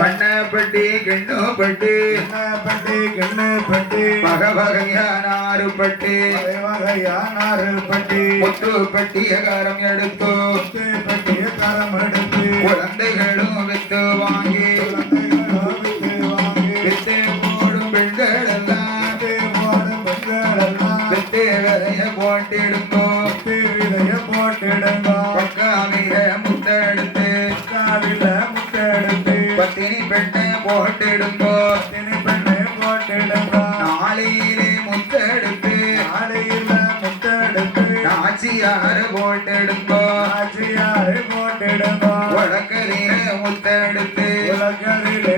பண்ணப்பட்டி கிண்ணப்பட்டி. பட்டி கிண்ணு பட்டி பகவகையானாறுபட்டி. வகையானாறு பட்டி முத்துப்பட்டி அகாரம் எடுத்து பட்டி தரம் எடுத்து. குழந்தைகளும் வித்து வாங்கி போட்டிடுங்கோ நாளையிலே முத்தெடுத்து நாச்சியார போட்டெடுங்கோ வழக்கறிய முத்தெடுத்து உத்தமிய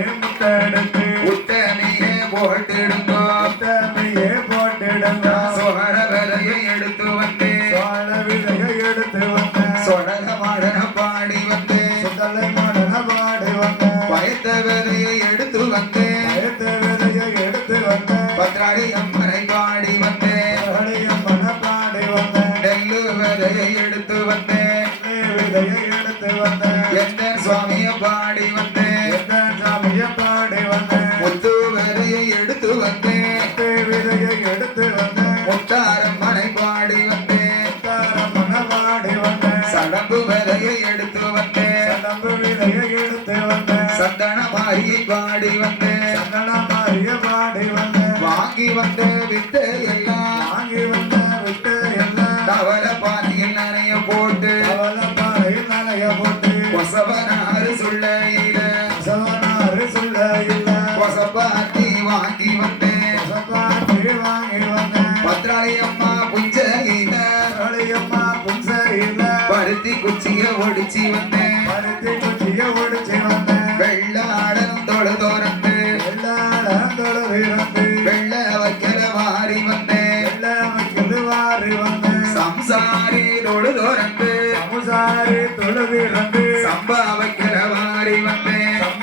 மாரியை பாடி வந்து சந்தன மாறிய பாடி வந்தேன் வாங்கி வந்த வித்தை எல்லாம். வாங்கி வந்த விட்டு எல்லாம். தவள பானையில் நனைய போட்டு அவல பாறை நனைய போட்டு கொசவனாறு சொல்லையில சவனாறு சொல்ல இல்ல கொசப்பாத்தி வாங்கி வந்து சப்பாத்தி வாங்கி வந்தேன் பத்ராளி அம்மா புஞ்சையில. அம்மா புன்சையில பருத்தி குச்சிய ஒடிச்சு வந்தேன் பருத்தி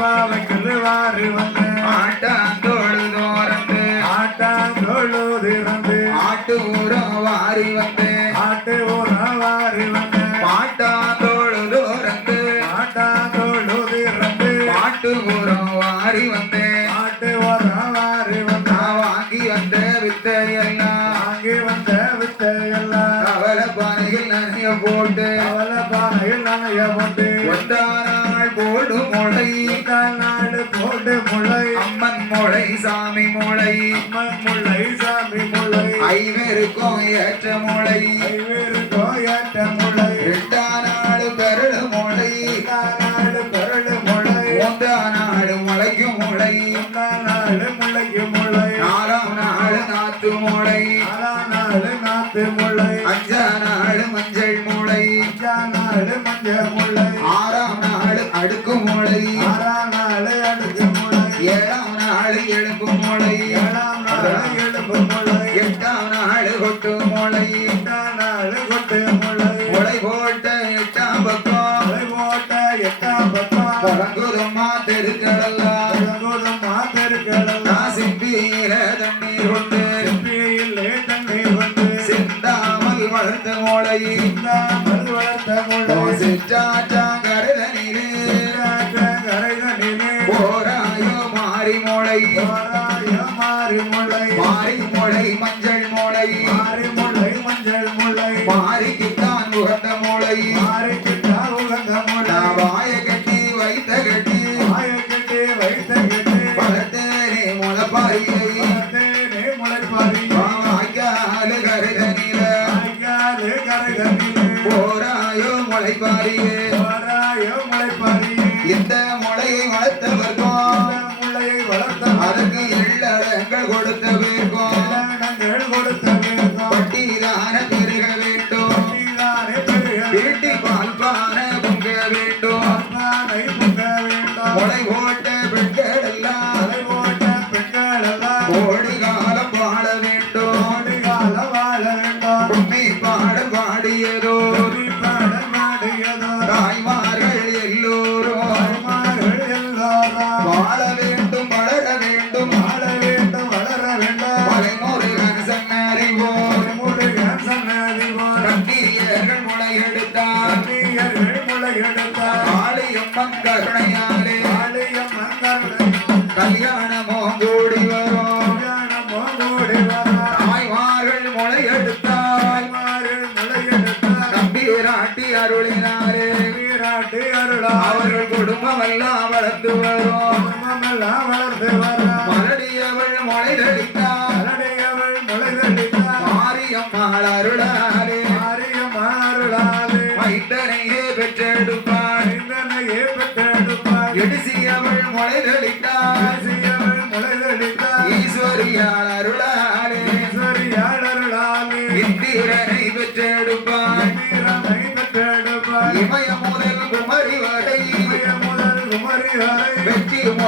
வந்தேன் சம்பா வைக்கல் வாரி வந்தேன் ஆட்டான் தொழுதோரந்து ஆட்டான் தொழுதிறந்து ஆட்டு ஊரம் வாரி வந்தேன் ஆட்டு ஊரம் வாரி வந்தேன் பாட்டான் தொழுதோரந்து ஆட்டான் தொழுதிறந்து பாட்டு ஊரம் வாரி வந்தேன் ஆட்டு ஊரம் வாரி வந்தேன் நான் வாங்கி வந்த வித்தையெல்லாம். வாங்கி வந்த வித்தையெல்லாம். அவல பானையில் நனைய போட்டு. அவல பானையில் நனைய போட்டு. போடு முளை நாடு போட்டு முளை அம்மன் முளை சாமி முளை அம்மன் முல்லை சாமி முல்லை ஐவருக்கும் ஏற்ற முளை ஐவேறு கோயாட்ட முல்லை ரெண்டா நாடு பெருள முளை நாடு பெருளு முல்லை மூன்றா நாடு முளைக்கும் முளை நாடு முல்லைக்கு முல்லை நாலாம் நாடு நாத்து முளை நாலாம் நாடு நாத்து முல்லை அடுக்கு முளை. ஆறாம் நாடு அடுக்கு முல்லை ஏழாம் நாடு எலும்பு முளை. ஏழாம் நாடு எழுப்பு முல்லை எட்டாம் நாடு கொட்டு முளை. எட்டாம் நாடு கொட்டு முல்லை முளை போட்ட எட்டாம் பக்கம். முளை போட்ட எட்டாம் பக்கம். பழங்குதம்மா தெருக்களெல்லாம் பழங்குதம் மாத்தருக்களெல்லாம் நான் சிப்பியில தண்ணீர் கொண்டு. செப்பியிலே தண்ணீர் வந்து சிந்தாமல் வளர்த்த முளை. சிந்தாமல் வளர்த்த முல்லை சிற்றாற்றாங்கருத போராயோ முளைப்பாரியே போராய இந்த முளையை வளர்த்தவர்க்கும் முல்லையை வளர்த்த அதற்கு எள்ளடங்கள் கொடுத்தவர்க்கும் நம்பீராட்டி அருளினாரே. வீராட்டி அருளா அவர்கள் குடும்பம் எல்லாம் வளர்ந்து வரும். குடும்பமெல்லாம் வளர்ந்து வரும். மலடியவள் முளைதளித்தார் அலடையவள் முளைதளித்தார் மாரியம்மாள் அருளாலே. மாரியம்மா அருளாலே. மைத்தனையே பெற்றெடுப்பாள். ஐந்தனையே பெற்றெடுப்பார் எடிசியவள் முளைதளித்தார் ஆசியவள்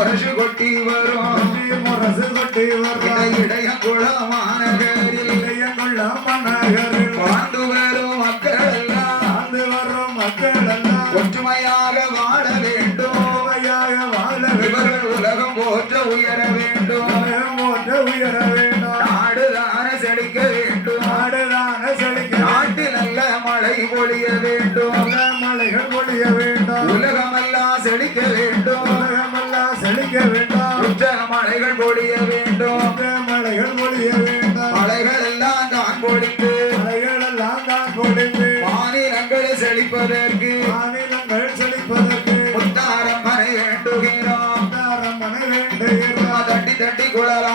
முரசு கொட்டி வரும். முரசு கொட்டி வரும். இடைய குளமானகரில் இளையங்குள்ள மன்னகரில் வாழ்ந்து வரும் மக்கள் எல்லாம் வாழ்ந்து வரும் மக்கள் எல்லாம் ஒற்றுமையாக வாழ வேண்டும். ஒற்றுமையாக வாழ இவர்கள் உலகம் போற்ற உயர வேண்டும். உலகம் போற்ற உயர வேண்டும். நாடுதான செழிக்க வேண்டும். நாடுதான செழிக்க நாட்டில் நல்ல மழை பொழிய வேண்டும். மலைகள் பொழிய வேண்டும். உலகமெல்லாம் செழிக்க வேண்டும் மழைகள் பொழிய வேண்டும். மலைகள் பொழிய வேண்டும். மலைகள் எல்லாம் தான் பொழித்து மலைகள் எல்லாம் தான் பொழிந்து. மாநிலங்கள் செழிப்பதற்கு. மாநிலங்கள் செழிப்பதற்கு. முத்தாரம் மனை வேண்டுகிறோம். தாரம் மன வேண்டுகிறோம் தட்டி தட்டி குளராயிரமா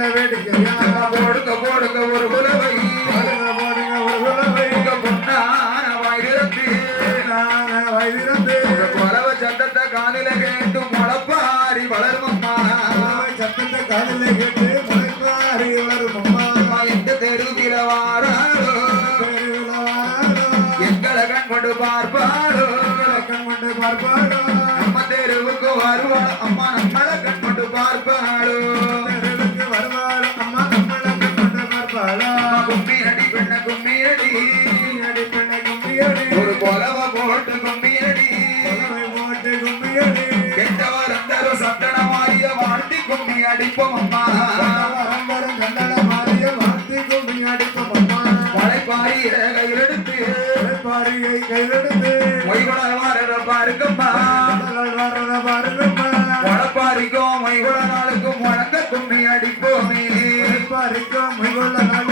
தன்னிக்கீழத்தில் வேடிக்கையா போடுங்க போடுங்க ஒரு குலவை. போடுங்க, ஒரு குலவை. பொன்னான வாயிரத்து நான குலவ சத்தத்தை காதில கேட்டு முளப்பாரி வளருமம்மா. சத்தத்தை கேட்டு அம்மா எந்த தெருவில எங்களை கண் கொண்டு கண் கொண்டு நம்ம தெருவுக்கு வருவாள் அம்மா ஓட்டு கும்பியடி ஓட்டு கும்பியடி கெட்டவர் அந்தரும் சத்தன மாறிய வாழ்த்தி கும்பி அடிப்போம். அம்மா வரம்பரம் கண்டன மாறிய வாழ்த்தி கும்பி அம்மா பாருங்கம்மா பாருங்கம்மா நாளுக்கும் கும்மி அடிப்போமே பாரிக்கும் மைகொள்ள நாளுக்கும்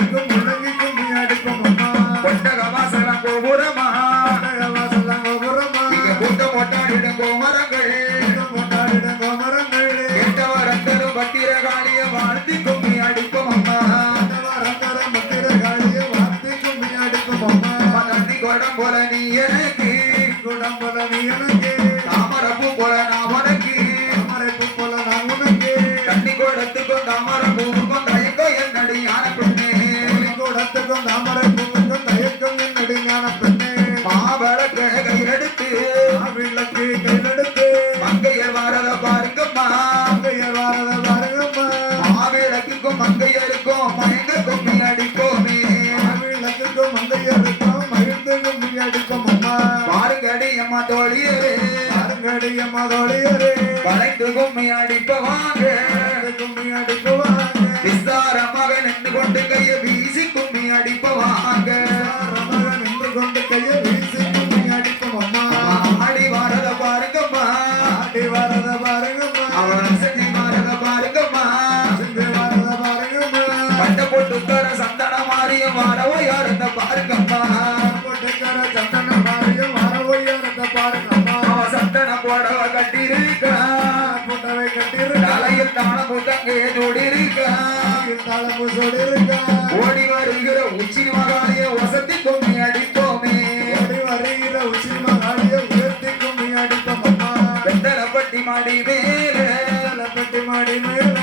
Miami. தோழியரே வளைந்து கும்மி அடிப்பவாங்க கும்பி அடிக்குவாங்க விஸ்தாரமாக நின்று கொண்டு கையை வீசி கும்மி அடிப்பவாங்க நின்று கொண்டு கையை முத்தங்கே தாளம்பு சொல்லிருக்கா ஓடி வருகிற உச்சி மகாலிய வசதி கும்மி அடிப்போமே. ஓடி வருகிற உச்சி மகாலிய உயர்த்தி கும்மி அடிக்கும் அம்மா வெத்தலப்பட்டி மாடி மேல பெட்டி மாடி மேல.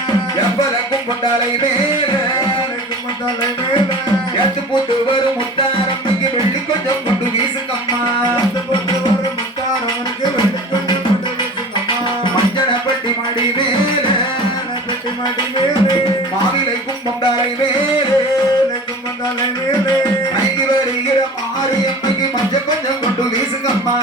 எப்பலக்கும் பொண்டாலை மேல. தலை மேல. ஏத்து பூத்து வரும் முத்தாரம்பிக்கு வெள்ளி கொஞ்சம் கொண்டு வீசுங்கம்மா. மாடி மேலே மாவிலை கும்பொண்டாலை மேலே இலைக்கும் தலை மேலே வருகிற மாரியம்மைக்கு மஞ்சள் கொஞ்சம் கொண்டு வீசுங்கம்மா.